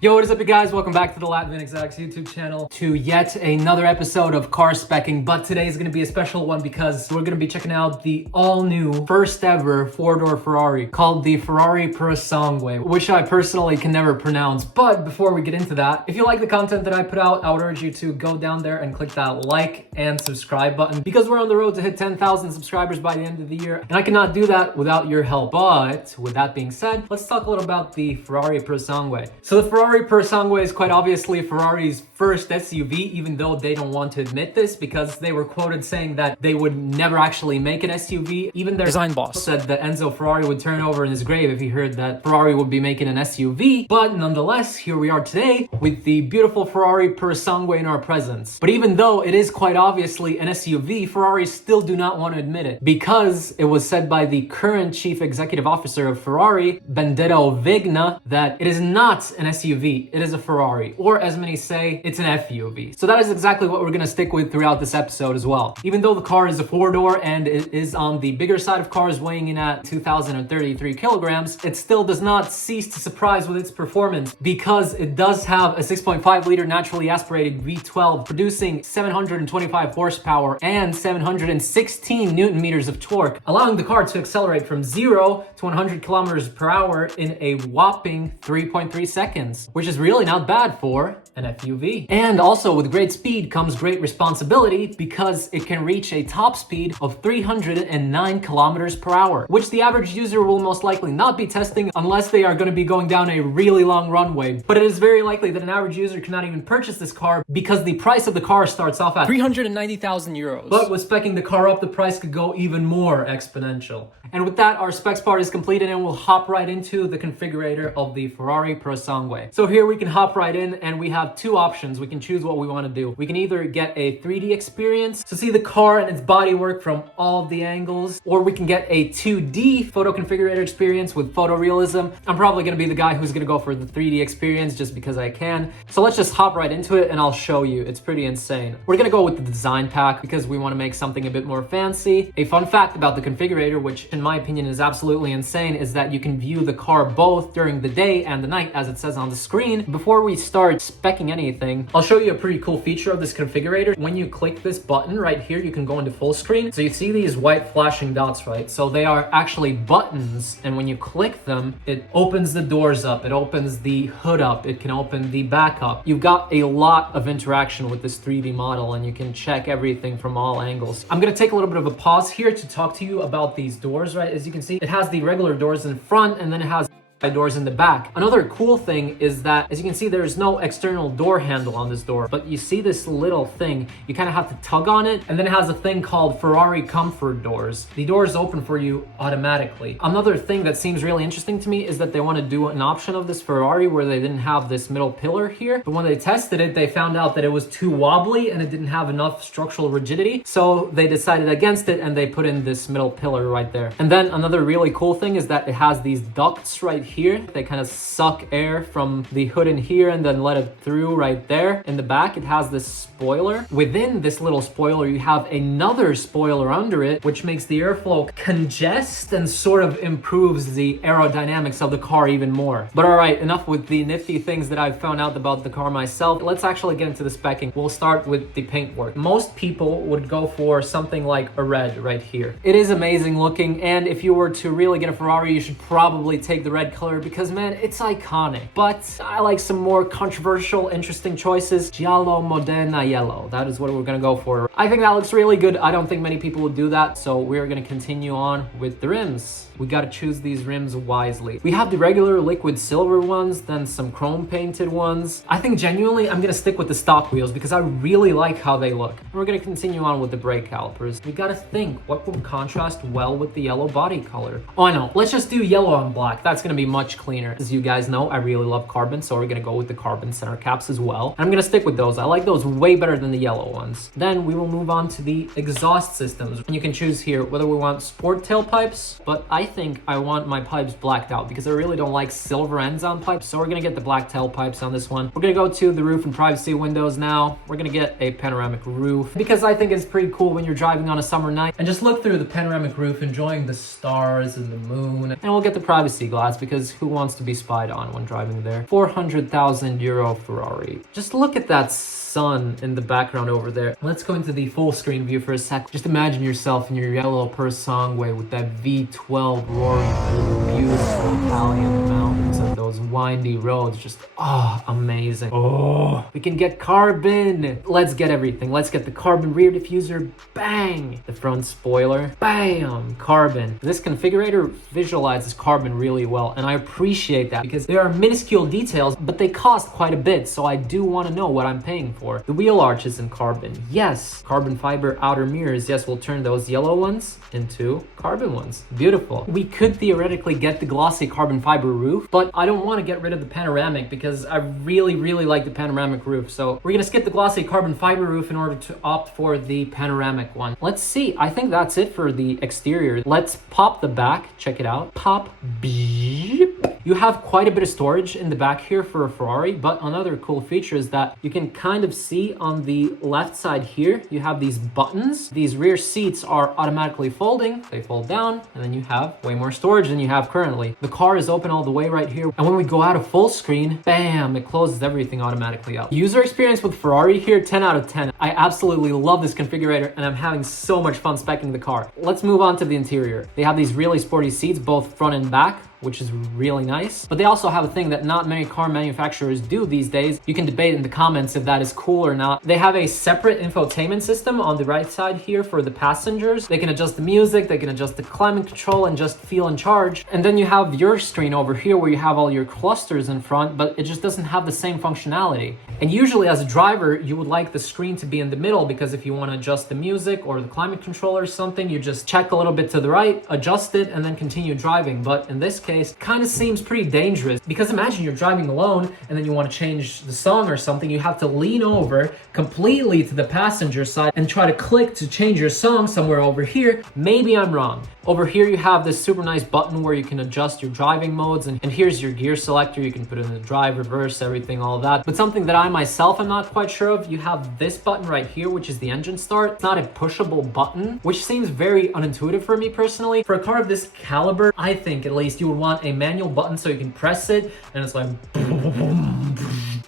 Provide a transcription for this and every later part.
Yo, what is up, you guys? Welcome back to the latvianexotics YouTube channel to yet another episode of car specking. But today is going to be a special one because we're going to be checking out the all-new, first-ever four-door Ferrari called the Ferrari Purosangue, which I personally can never pronounce. But before we get into that, if you like the content that I put out, I would urge you to go down there and click that like and subscribe button because we're on the road to hit 10,000 subscribers by the end of the year, and I cannot do that without your help. But with that being said, let's talk a little about the Ferrari Purosangue. So the Ferrari Purosangue is quite obviously Ferrari's first SUV, even though they don't want to admit this because they were quoted saying that they would never actually make an SUV. Even their design boss said that Enzo Ferrari would turn over in his grave if he heard that Ferrari would be making an SUV. But nonetheless, here we are today with the beautiful Ferrari Purosangue in our presence. But even though it is quite obviously an SUV, Ferrari still do not want to admit it because it was said by the current chief executive officer of Ferrari, Benedetto Vigna, that it is not an SUV. It is a Ferrari, or as many say, it's an FUV. So that is exactly what we're going to stick with throughout this episode as well. Even though the car is a four-door and it is on the bigger side of cars, weighing in at 2,033 kilograms, it still does not cease to surprise with its performance because it does have a 6.5-liter naturally aspirated V12 producing 725 horsepower and 716 newton meters of torque, allowing the car to accelerate from 0 to 100 kilometers per hour in a whopping 3.3 seconds, which is really not bad for an FUV. And also with great speed comes great responsibility because it can reach a top speed of 309 kilometers per hour, which the average user will most likely not be testing unless they are going to be going down a really long runway. But it is very likely that an average user cannot even purchase this car because the price of the car starts off at 390,000 euros. But with specking the car up, the price could go even more exponential. And with that, our specs part is completed and we'll hop right into the configurator of the Ferrari Purosangue. So here we can hop right in and we have two options. We can choose what we want to do. We can either get a 3D experience to see the car and its bodywork from all of the angles, or we can get a 2D photo configurator experience with photorealism. I'm probably going to be the guy who's going to go for the 3D experience just because I can. So let's just hop right into it and I'll show you. It's pretty insane. We're going to go with the design pack because we want to make something a bit more fancy. A fun fact about the configurator, which in my opinion is absolutely insane, is that you can view the car both during the day and the night as it says on the screen. Before we start specking anything, I'll show you a pretty cool feature of this configurator. When you click this button right here, you can go into full screen. So you see these white flashing dots, right? So they are actually buttons, and when you click them, it opens the doors up, it opens the hood up, it can open the back up. You've got a lot of interaction with this 3D model and you can check everything from all angles. I'm gonna take a little bit of a pause here to talk to you about these doors, right? As you can see, it has the regular doors in front and then it has doors in the back. Another cool thing is that, as you can see, there's no external door handle on this door, but you see this little thing, you kind of have to tug on it, and then it has a thing called Ferrari comfort doors. The doors open for you automatically. Another thing that seems really interesting to me is that they want to do an option of this Ferrari where they didn't have this middle pillar here, but when they tested it, they found out that it was too wobbly and it didn't have enough structural rigidity, so they decided against it and they put in this middle pillar right there. And then another really cool thing is that it has these ducts right here. They kind of suck air from the hood in here and then let it through right there. In the back, it has this spoiler. Within this little spoiler, you have another spoiler under it, which makes the airflow congest and sort of improves the aerodynamics of the car even more. But all right, enough with the nifty things that I've found out about the car myself. Let's actually get into the specking. We'll start with the paintwork. Most people would go for something like a red right here. It is amazing looking, and if you were to really get a Ferrari, you should probably take the red color because, man, it's iconic. But I like some more controversial, interesting choices. Giallo Modena Yellow. That is what we're gonna go for. I think that looks really good. I don't think many people would do that, so we're gonna continue on with the rims. We gotta choose these rims wisely. We have the regular liquid silver ones, then some chrome painted ones. I think genuinely I'm gonna stick with the stock wheels because I really like how they look. We're gonna continue on with the brake calipers. We gotta think what would contrast well with the yellow body color. Oh, I know. Let's just do yellow on black. That's gonna be much cleaner. As you guys know, I really love carbon, so we're gonna go with the carbon center caps as well. And I'm gonna stick with those. I like those way better than the yellow ones. Then we will move on to the exhaust systems. And you can choose here whether we want sport tailpipes, but I think I want my pipes blacked out because I really don't like silver ends on pipes, so we're gonna get the black tailpipes on this one. We're gonna go to the roof and privacy windows now. We're gonna get a panoramic roof because I think it's pretty cool when you're driving on a summer night and just look through the panoramic roof enjoying the stars and the moon. And we'll get the privacy glass because because who wants to be spied on when driving there? 400,000 euro Ferrari. Just look at that sun in the background over there. Let's go into the full screen view for a sec. Just imagine yourself in your yellow Purosangue with that V12 roaring through the beautiful Italian mountains and those windy roads. Just, amazing. Oh, we can get carbon. Let's get everything. Let's get the carbon rear diffuser. Bang. The front spoiler. Bam. Carbon. This configurator visualizes carbon really well, and I appreciate that because there are minuscule details, but they cost quite a bit, so I do want to know what I'm paying for. The wheel arches in carbon. Yes. Carbon fiber outer mirrors. Yes, we'll turn those yellow ones into carbon ones. Beautiful. We could theoretically get the glossy carbon fiber roof, but I don't want to get rid of the panoramic because I really like the panoramic roof. So we're going to skip the glossy carbon fiber roof in order to opt for the panoramic one. Let's see. I think that's it for the exterior. Let's pop the back. Check it out. Pop. Beep. You have quite a bit of storage in the back here for a Ferrari, but another cool feature is that you can kind of see on the left side here, you have these buttons. These rear seats are automatically folding. They fold down, and then you have way more storage than you have currently. The car is open all the way right here, and when we go out of full screen, bam, it closes everything automatically up. User experience with Ferrari here, 10 out of 10. I absolutely love this configurator, and I'm having so much fun speccing the car. Let's move on to the interior. They have these really sporty seats, both front and back, which is really nice. But they also have a thing that not many car manufacturers do these days. You can debate in the comments if that is cool or not. They have a separate infotainment system on the right side here for the passengers. They can adjust the music, they can adjust the climate control and just feel in charge. And then you have your screen over here where you have all your clusters in front, but it just doesn't have the same functionality. And usually as a driver, you would like the screen to be in the middle because if you want to adjust the music or the climate control or something, you just check a little bit to the right, adjust it, and then continue driving. But in this case, kind of seems pretty dangerous because imagine you're driving alone and then you want to change the song or something. You have to lean over completely to the passenger side and try to click to change your song somewhere over here. Maybe I'm wrong. Over here you have this super nice button where you can adjust your driving modes, and here's your gear selector. You can put in the drive, reverse, everything, all that. But something that I myself am not quite sure of, you have this button right here, which is the engine start. It's not a pushable button, which seems very unintuitive for me personally. For a car of this caliber, I think at least you would want a manual button so you can press it and it's like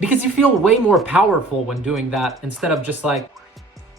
because you feel way more powerful when doing that instead of just like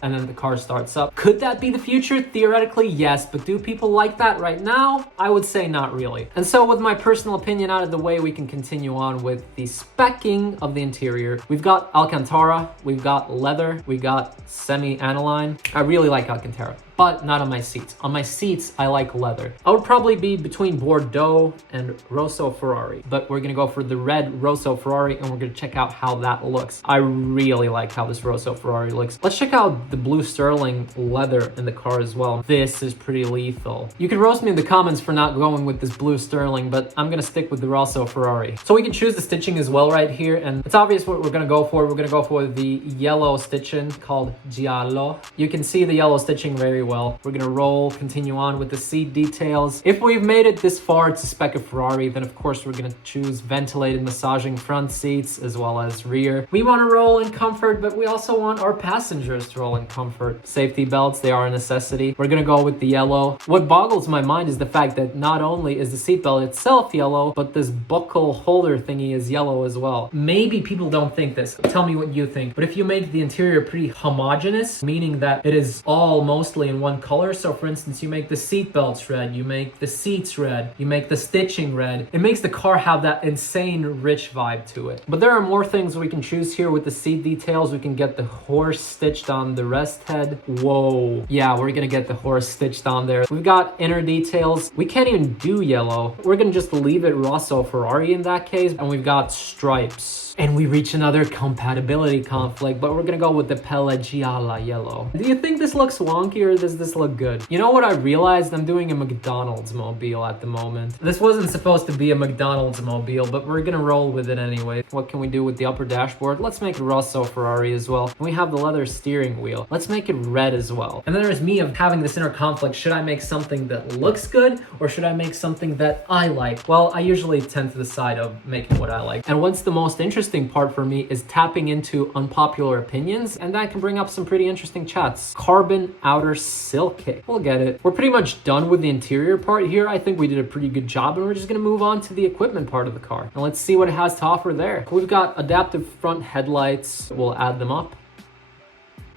and then the car starts up. Could that be the future? Theoretically, yes, but do people like that right now? I would say not really. And so with my personal opinion out of the way, we can continue on with the specking of the interior. We've got Alcantara, we've got leather, we got semi-aniline. I really like Alcantara, but not on my seats. On my seats, I like leather. I would probably be between Bordeaux and Rosso Ferrari, but we're gonna go for the red Rosso Ferrari and we're gonna check out how that looks. I really like how this Rosso Ferrari looks. Let's check out the blue sterling leather in the car as well. This is pretty lethal. You can roast me in the comments for not going with this blue sterling, but I'm gonna stick with the Rosso Ferrari. So we can choose the stitching as well right here, and it's obvious what we're gonna go for. We're gonna go for the yellow stitching called Giallo. You can see the yellow stitching very well. We're gonna roll, continue on with the seat details. If we've made it this far to spec a Ferrari, then of course we're gonna choose ventilated massaging front seats as well as rear. We wanna roll in comfort, but we also want our passengers to roll in comfort. Safety belts, they are a necessity. We're gonna go with the yellow. What boggles my mind is the fact that not only is the seatbelt itself yellow, but this buckle holder thingy is yellow as well. Maybe people don't think this. Tell me what you think. But if you make the interior pretty homogeneous, meaning that it is all mostly in one color, so for instance, you make the seatbelts red, you make the seats red, you make the stitching red, it makes the car have that insane rich vibe to it. But there are more things we can choose here with the seat details. We can get the horse stitched on the rest head. Whoa. Yeah, we're gonna get the horse stitched on there. We've got inner details. We can't even do yellow. We're gonna just leave it Rosso Ferrari in that case. And we've got stripes. And we reach another compatibility conflict, but we're gonna go with the Pelle Gialla yellow. Do you think this looks wonky or does this look good? You know what I realized? I'm doing a McDonald's mobile at the moment. This wasn't supposed to be a McDonald's mobile, but we're gonna roll with it anyway. What can we do with the upper dashboard? Let's make it Rosso Ferrari as well. And we have the leather steering wheel. Let's make it red as well. And then there's me of having this inner conflict. Should I make something that looks good or should I make something that I like? Well, I usually tend to the side of making what I like. And what's the most interesting interesting part for me is tapping into unpopular opinions, and that can bring up some pretty interesting chats. Carbon outer silk kit. We'll get it. We're pretty much done with the interior part here. I think we did a pretty good job, and we're just gonna move on to the equipment part of the car. And let's see what it has to offer there. We've got adaptive front headlights. We'll add them up.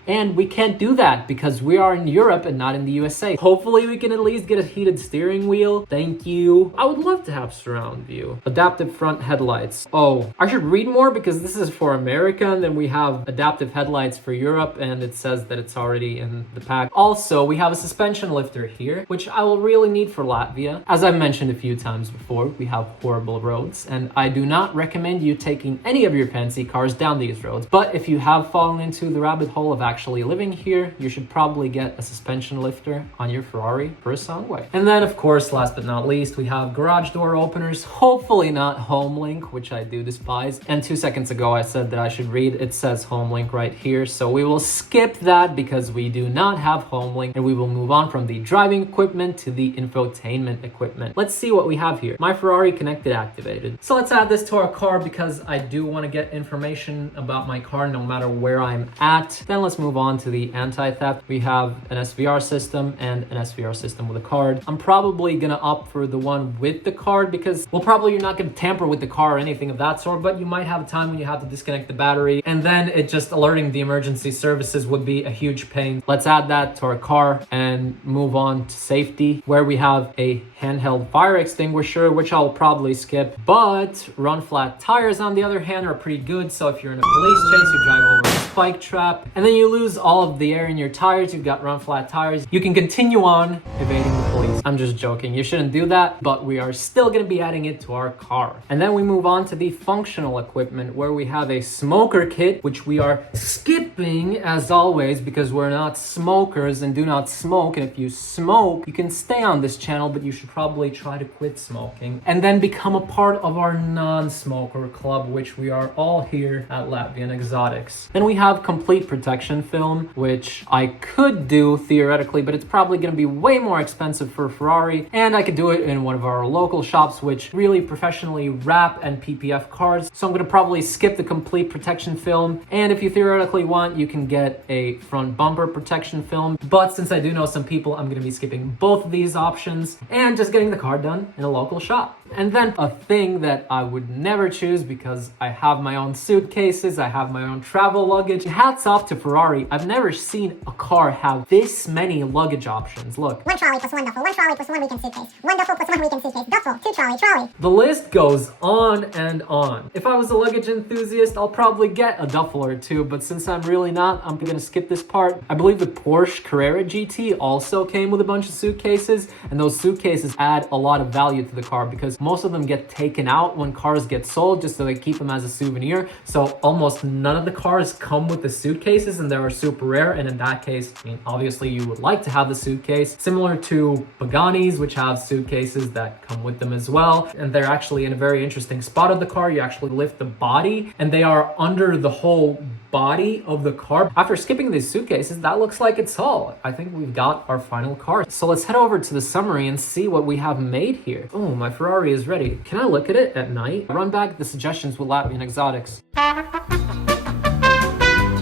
And we can't do that because we are in Europe and not in the USA. Hopefully we can at least get a heated steering wheel. Thank you. I would love to have surround view. Adaptive front headlights. Oh, I should read more because this is for America, and then we have adaptive headlights for Europe, and it says that it's already in the pack. Also, we have a suspension lifter here, which I will really need for Latvia. As I've mentioned a few times before, we have horrible roads, and I do not recommend you taking any of your fancy cars down these roads. But if you have fallen into the rabbit hole of actually living here, you should probably get a suspension lifter on your Ferrari Purosangue. And then, of course, last but not least, we have garage door openers, hopefully not home link, which I do despise. And 2 seconds ago, I said that I should read. It says home link right here, so we will skip that because we do not have home link, and we will move on from the driving equipment to the infotainment equipment. Let's see what we have here. My Ferrari connected activated. So let's add this to our car because I do want to get information about my car no matter where I'm at. Then let's move on to the anti-theft. We have an SVR system and an SVR system with a card. I'm probably gonna opt for the one with the card because, well, probably you're not gonna tamper with the car or anything of that sort, but you might have a time when you have to disconnect the battery, and then it just alerting the emergency services would be a huge pain. Let's add that to our car and move on to safety, where we have a handheld fire extinguisher, which I'll probably skip, but run flat tires on the other hand are pretty good. So if you're in a police chase, you drive over a spike trap and then you lose all of the air in your tires, you've got run flat tires, you can continue on evading the police. I'm just joking, you shouldn't do that, but we are still going to be adding it to our car. And then we move on to the functional equipment, where we have a smoker kit, which we are skipping as always because we're not smokers and do not smoke. And if you smoke, you can stay on this channel, but you should probably try to quit smoking and then become a part of our non-smoker club, which we are all here at Latvian Exotics. Then we have complete protection film, which I could do theoretically, but it's probably going to be way more expensive for Ferrari, and I could do it in one of our local shops which really professionally wrap and PPF cars. So I'm going to probably skip the complete protection film, and if you theoretically want, you can get a front bumper protection film, but since I do know some people, I'm going to be skipping both of these options and just getting the car done in a local shop. And then a thing that I would never choose because I have my own suitcases, I have my own travel luggage. Hats off to Ferrari. I've never seen a car have this many luggage options. Look. One trolley plus one duffel, one trolley plus one weekend suitcase, one duffel plus one weekend suitcase, duffel, two trolley. The list goes on and on. If I was a luggage enthusiast, I'll probably get a duffel or two, but since I'm really not, I'm gonna skip this part. I believe the Porsche Carrera GT also came with a bunch of suitcases, and those suitcases add a lot of value to the car because most of them get taken out when cars get sold just so they keep them as a souvenir. So almost none of the cars come with the suitcases, and they are super rare. And in that case, I mean, obviously you would like to have the suitcase, similar to Paganis, which have suitcases that come with them as well. And they're actually in a very interesting spot of the car. You actually lift the body and they are under the whole body of the car. After skipping these suitcases, that looks like it's all. I think we've got our final car. So let's head over to the summary and see what we have made here. Oh, my Ferrari is ready. Can I look at it at night? Run back the suggestions with Latvian Exotics.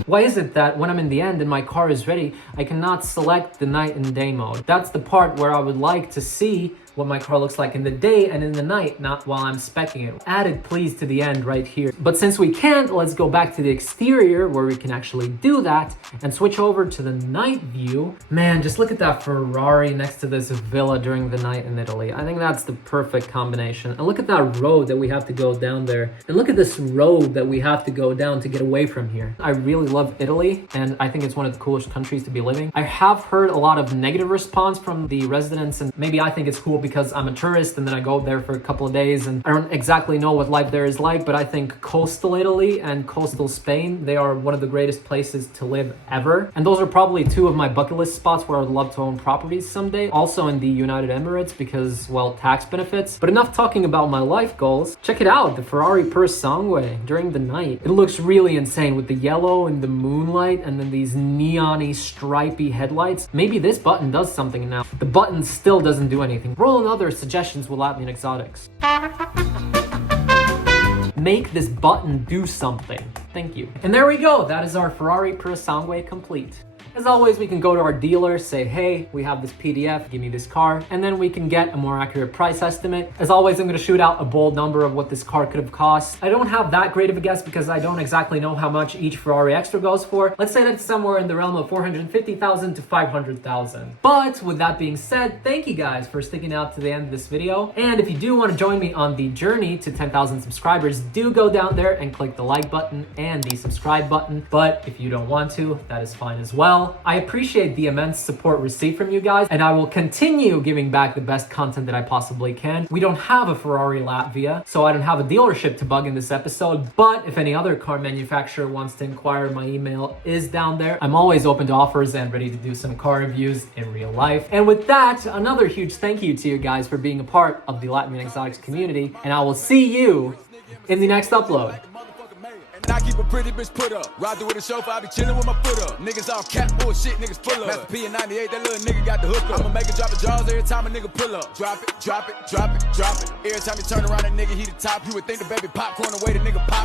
Why is it that when I'm in the end and my car is ready, I cannot select the night and day mode? That's the part where I would like to see what my car looks like in the day and in the night, not while I'm speccing it. Add it please to the end right here. But since we can't, let's go back to the exterior where we can actually do that and switch over to the night view. Man, just look at that Ferrari next to this villa during the night in Italy. I think that's the perfect combination. And look at that road that we have to go down there. And look at this road that we have to go down to get away from here. I really love Italy, and I think it's one of the coolest countries to be living. I have heard a lot of negative response from the residents, and maybe I think it's cool because I'm a tourist and then I go there for a couple of days and I don't exactly know what life there is like, but I think coastal Italy and coastal Spain, they are one of the greatest places to live ever. And those are probably two of my bucket list spots where I would love to own properties someday. Also in the United Emirates because, well, tax benefits. But enough talking about my life goals. Check it out, the Ferrari Purosangue during the night. It looks really insane with the yellow and the moonlight and then these neon-y stripy headlights. Maybe this button does something now. The button still doesn't do anything. Roll another suggestions with Latvian Exotics. make this button do something. Thank you. And there we go. That is our Ferrari Purosangue complete. As always, we can go to our dealer, say, hey, we have this PDF, give me this car, and then we can get a more accurate price estimate. As always, I'm gonna shoot out a bold number of what this car could have cost. I don't have that great of a guess because I don't exactly know how much each Ferrari Extra goes for. Let's say that's somewhere in the realm of 450,000 to 500,000. But with that being said, thank you guys for sticking out to the end of this video. And if you do want to join me on the journey to 10,000 subscribers, do go down there and click the like button and the subscribe button. But if you don't want to, that is fine as well. I appreciate the immense support received from you guys, and I will continue giving back the best content that I possibly can. We don't have a Ferrari Latvia, so I don't have a dealership to bug in this episode, but if any other car manufacturer wants to inquire, my email is down there. I'm always open to offers and ready to do some car reviews in real life. And with that, another huge thank you to you guys for being a part of the Latvian Exotics community, and I will see you in the next upload. And I keep a pretty bitch put up. Ride through with a chauffeur, I be chillin' with my foot up. Niggas all cap bullshit, niggas full up. Master P in 98, that little nigga got the hook up. I'ma make it drop the jaws every time a nigga pull up. Drop it, drop it, drop it, drop it. Every time you turn around, that nigga, he the top. You would think the baby popcorn the way the nigga pop.